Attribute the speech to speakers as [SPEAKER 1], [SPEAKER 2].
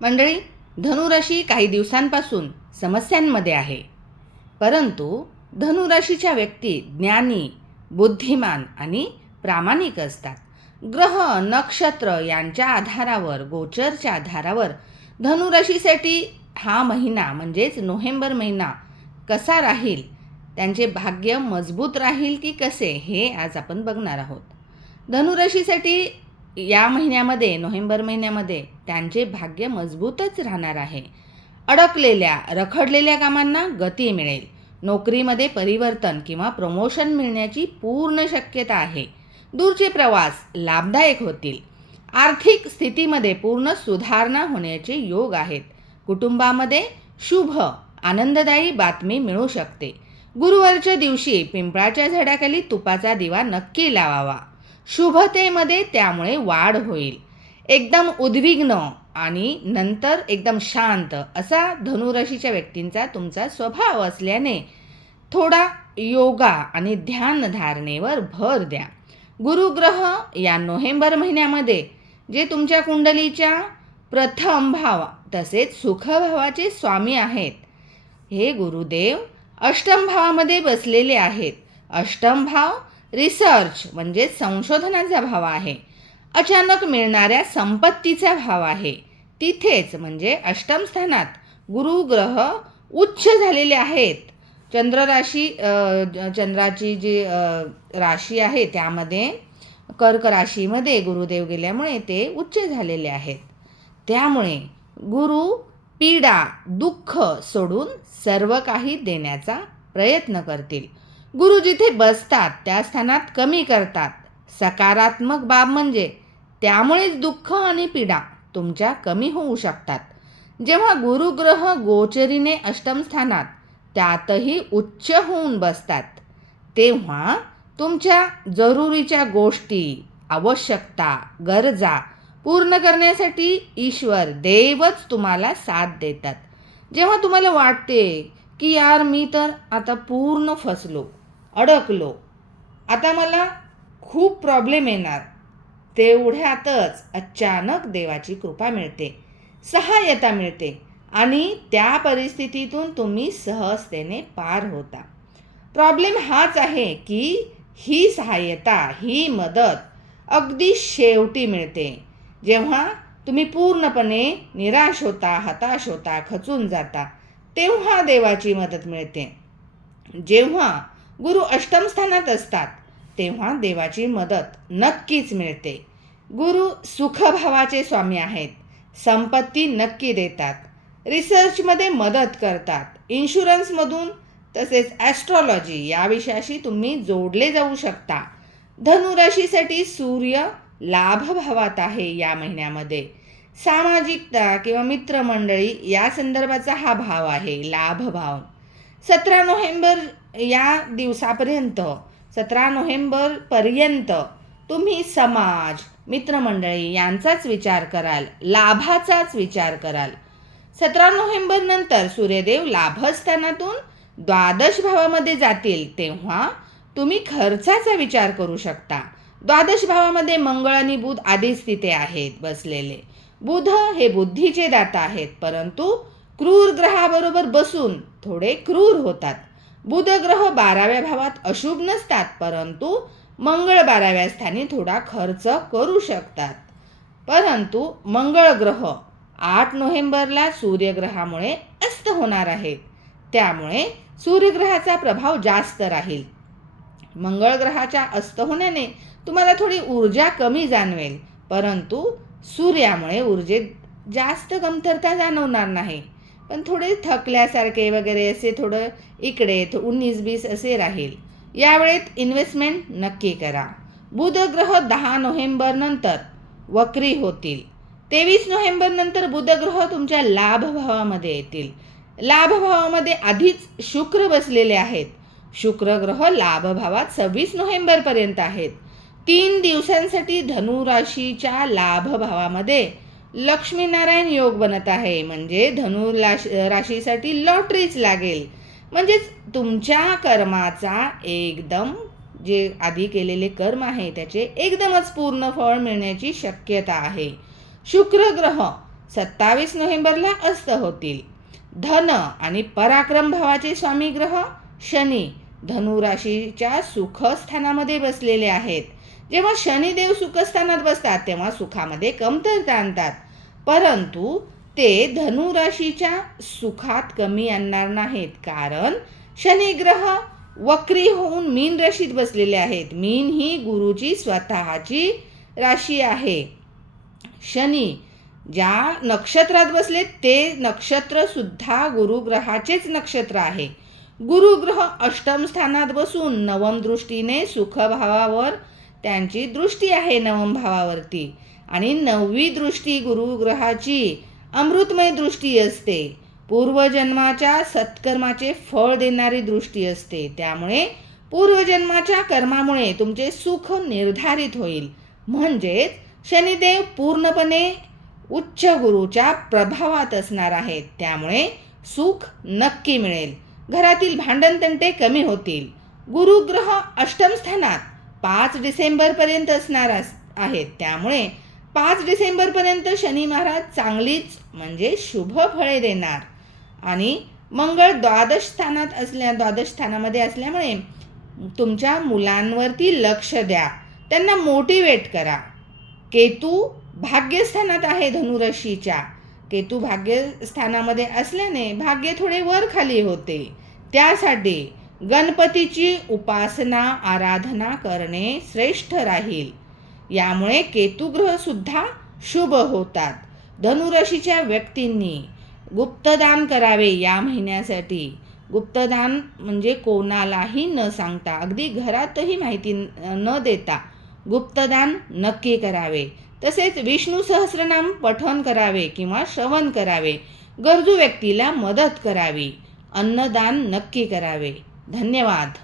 [SPEAKER 1] मंडळी धनुराशी काही दिवसांपासून समस्यांमध्ये आहे. परंतु धनुराशीच्या व्यक्ती ज्ञानी बुद्धिमान आणि प्रामाणिक असतात. ग्रह नक्षत्र यांच्या आधारावर गोचरच्या आधारावर धनुराशीसाठी हा महिना म्हणजेच नोव्हेंबर महिना कसा राहील? त्यांचे भाग्य मजबूत राहील की कसे हे आज आपण बघणार आहोत. धनुराशीसाठी या महिन्यामध्ये नोव्हेंबर महिन्यामध्ये त्यांचे भाग्य मजबूतच राहणार आहे. अडकलेल्या रखडलेल्या कामांना गती मिळेल. नोकरीमध्ये परिवर्तन किंवा प्रमोशन मिळण्याची पूर्ण शक्यता आहे. दूरचे प्रवास लाभदायक होतील. आर्थिक स्थितीमध्ये पूर्ण सुधारणा होण्याचे योग आहेत. कुटुंबामध्ये शुभ आनंददायी बातमी मिळू शकते. गुरुवारच्या दिवशी पिंपळाच्या झाडाखाली तुपाचा दिवा नक्की लावावा. शुभतेमध्ये त्यामुळे वाढ होईल. एकदम उद्विग्न आणि नंतर एकदम शांत असा धनुराशीच्या व्यक्तींचा तुमचा स्वभाव असल्याने थोडा योगा आणि ध्यानधारणेवर भर द्या. गुरुग्रह या नोव्हेंबर महिन्यामध्ये जे तुमच्या कुंडलीच्या प्रथम भाव तसेच सुखभावाचे स्वामी आहेत. हे गुरुदेव अष्टम भावामध्ये बसलेले आहेत. अष्टम भाव रिसर्च म्हणजे संशोधनाचा भाव आहे. अचानक मिळणाऱ्या संपत्तीचा भाव आहे. तिथेच म्हणजे अष्टम स्थानात गुरुग्रह उच्च झालेले आहेत. चंद्रराशी चंद्राची जी राशी आहे त्यामध्ये कर्क राशीमध्ये गुरुदेव गेल्यामुळे ते उच्च झालेले आहेत. त्यामुळे गुरु पीडा दुःख सोडून सर्व काही देण्याचा प्रयत्न करतील. गुरु जिथे बसतात त्या स्थानात कमी करतात. सकारात्मक बाब म्हणजे त्यामुळेच दुःख आणि पीडा तुमच्या कमी होऊ शकतात. जेव्हा गुरुग्रह गोचरीने अष्टम स्थानात त्यातही उच्च होऊन बसतात. तेव्हा तुमच्या जरुरीच्या गोष्टी आवश्यकता गरजा पूर्ण करण्यासाठी ईश्वर देवच तुम्हाला साथ देतात. जेव्हा तुम्हाला वाटते की यार मी तर आता पूर्ण फसलो अडकलो. आता मला खूप प्रॉब्लेम येणार. तेवढ्यातच अचानक देवाची कृपा मिळते सहाय्यता मिळते आणि त्या परिस्थितीतून तुम्ही सहजतेने पार होता. प्रॉब्लेम हाच आहे की ही सहाय्यता ही मदत अगदी शेवटी मिळते. जेव्हा तुम्ही पूर्णपणे निराश होता हताश होता खचून जाता तेव्हा देवाची मदत मिळते. जेव्हा गुरु अष्टम स्थानात असतात. तेव्हा देवाची मदत नक्कीच मिळते. गुरु सुखभावाचे स्वामी आहेत. संपत्ती नक्की देतात. रिसर्चमध्ये मदत करतात. इन्शुरन्समधून तसेच ॲस्ट्रॉलॉजी या विषयाशी तुम्ही जोडले जाऊ शकता. धनुराशीसाठी सूर्य लाभभावात आहे या महिन्यामध्ये. सामाजिकता किंवा मित्रमंडळी या संदर्भाचा हा भाव आहे लाभभाव. सतरा नोव्हेंबर या दिवसापर्यंत सतरा नोव्हेंबरपर्यंत तुम्ही समाज मित्रमंडळी यांचाच विचार कराल लाभाचाच विचार कराल. सतरा नोव्हेंबर नंतर सूर्यदेव लाभस्थानातून द्वादश भावामध्ये जातील तेव्हा तुम्ही खर्चाचा विचार करू शकता. द्वादश भावामध्ये मंगळ आणि बुध आधीच तिथे आहेत बसलेले. बुध हे बुद्धीचे दाता आहेत परंतु क्रूर ग्रहाबरोबर बसून थोडे क्रूर होतात. बुध ग्रह बाराव्या भावात अशुभ नसतात परंतु मंगळ बाराव्या स्थानी थोडा खर्च करू शकतात. परंतु मंगळ ग्रह आठ नोव्हेंबरला सूर्यग्रहामुळे अस्त होणार आहेत त्यामुळे सूर्यग्रहाचा प्रभाव जास्त राहील. मंगळ ग्रहाच्या अस्त होण्याने तुम्हाला थोडी ऊर्जा कमी जाणवेल परंतु सूर्यामुळे ऊर्जेत जास्त कमतरता जाणवणार नाही. पण थोडे थकल्यासारखे वगैरे असे थोडं इकडे थो उन्नीस बीस असे राहील. यावेळेत इन्व्हेस्टमेंट नक्की करा. बुध ग्रह दहा नोव्हेंबर नंतर वक्री होतील. तेवीस नोव्हेंबर नंतर बुध ग्रह तुमच्या लाभभावामध्ये येतील. लाभभावामध्ये आधीच शुक्र बसलेले आहेत. शुक्र ग्रह लाभभावात सव्वीस नोव्हेंबरपर्यंत आहेत. तीन दिवसांसाठी धनुराशीच्या लाभभावामध्ये लक्ष्मीनारायण योग बनत आहे. म्हणजे धनु राशीसाठी लॉटरीच लागेल. म्हणजेच तुमच्या कर्माचा एकदम जे आधी केलेले कर्म आहे त्याचे एकदमच पूर्ण फळ मिळण्याची शक्यता आहे. शुक्र ग्रह सत्तावीस नोव्हेंबरला अस्त होतील. धन आणि पराक्रम भावाचे स्वामी ग्रह शनी धनुराशीच्या सुखस्थानामध्ये बसलेले आहेत. जेव्हा शनिदेव सुखस्थानात बसतात तेव्हा सुखामध्ये कमतरता आणतात. परंतु ते धनुराशीच्या सुखात कमी आणणार नाहीत. कारण शनिग्रह वक्री होऊन मीन राशीत बसलेले आहेत. मीन ही गुरुची स्वतःची राशी आहे. शनी ज्या नक्षत्रात बसले ते नक्षत्रसुद्धा गुरुग्रहाचेच नक्षत्र आहे. गुरुग्रह अष्टम स्थानात बसून नवम दृष्टीने सुखभावावर त्यांची दृष्टी आहे नवम भावावरती. आणि नववी दृष्टी गुरुग्रहाची अमृतमय दृष्टी असते. पूर्वजन्माच्या सत्कर्माचे फळ देणारी दृष्टी असते. त्यामुळे पूर्वजन्माच्या कर्मामुळे तुमचे सुख निर्धारित होईल. म्हणजेच शनिदेव पूर्णपणे उच्च गुरुच्या प्रभावात असणार आहेत. त्यामुळे सुख नक्की मिळेल. घरातील भांडणतंटे कमी होतील. गुरुग्रह अष्टम स्थानात. पाच डिसेंबरपर्यंत असणार अस- आहेत. त्यामुळे पाच डिसेंबरपर्यंत शनी महाराज चांगलीच म्हणजे शुभ फळे देणार. आणि मंगळ द्वादश स्थानात असल्या द्वादश स्थानामध्ये असल्यामुळे तुमच्या मुलांवरती लक्ष द्या. त्यांना मोटिवेट करा. केतू भाग्यस्थानात आहे धनुराशीच्या. केतू भाग्यस्थानामध्ये असल्याने भाग्य थोडे वर खाली होते. त्यासाठी गणपतीची उपासना आराधना करणे श्रेष्ठ राहील. यामुळे केतुग्रहसुद्धा शुभ होतात. धनुराशीच्या व्यक्तींनी गुप्तदान करावे या महिन्यासाठी. गुप्तदान म्हणजे कोणालाही न सांगता अगदी घरातही माहिती न देता गुप्तदान नक्की करावे. तसेच विष्णू सहस्रनाम पठन करावे किंवा श्रवण करावे. गरजू व्यक्तीला मदत करावी. अन्नदान नक्की करावे. धन्यवाद.